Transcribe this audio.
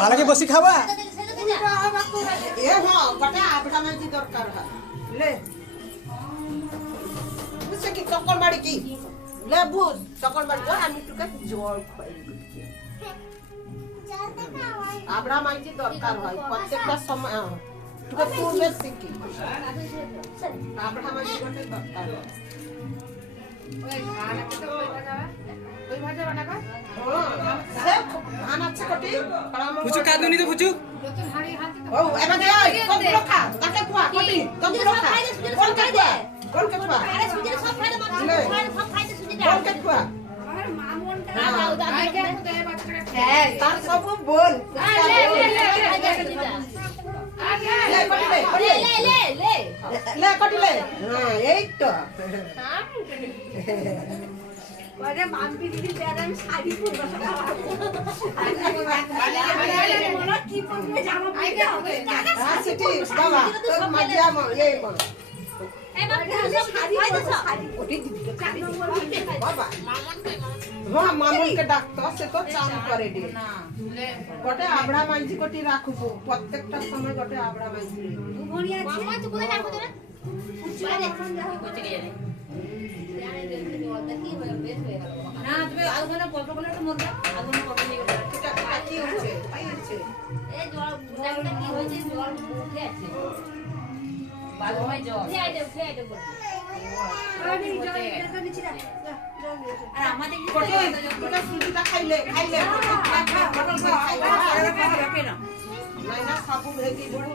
ভালকে বসি খাবা এ হ্যাঁ গোটা আবড়া মাঝি দরকার হয় লে বুঝছে কি চকর বাড়ি কি লে বুঝ চকর বাড়ি আমি তোকে জল খাই আবড়া মাঝি দরকার হয় প্রত্যেকটা সময় তোকে তুলবে শিখি আবড়া মাঝি গোটে দরকার হয় ওই ধান আছে তো ওই ভাজা বাটা কর সে ধান আছে কটি ফুচু কাদুনি তো ফুচু ও এবারে কোন রখা তাকে কুয়া কটি কোন রখা কোন কে কুয়া কোন কে কুয়া আরে সুজির সব খাইতে মাত্র সব খাইতে সুজিটা কোন কে কুয়া আমার মামনটা দাও দাদা কে বাচ্চাটা হ্যাঁ তার সব বল লে কটিলে হ্যাঁ এই তো ওরে মাম্পি দিদি বেরাম শাড়ি পরবে মনে কি পরবে জামা পরবে হ্যাঁ সেটি বাবা তোর মজা এই মন এই বাবা সব শাড়ি পরবে শাড়ি ওটি দিদি বাবা হ্যাঁ মামুনকে ডাকতো সে তো চান করে দে না গোটে আবড়া মাঝি কোটি রাখবো প্রত্যেকটা সময় গোটে আবড়া মাঝি ঘুমনি আছে মামা তো কোথায় রাখো তোরা বাইরে কোথা গিয়ে না তুমি আগুনে পটল করে একটু মধ্যে আগুনে পটল নিয়ে গেল এটা কি হচ্ছে তাই হচ্ছে এই জল বুঝাটা কি হয়েছে জল উঠে আছে বালুমাই জল উঠে আইতে বলছি আরে জল এটা নিচে রাখ আর আমাদের কি কোটি তোরা সুজিটা খাইলে পটল খাইলে না না সাবু ভেজি বড়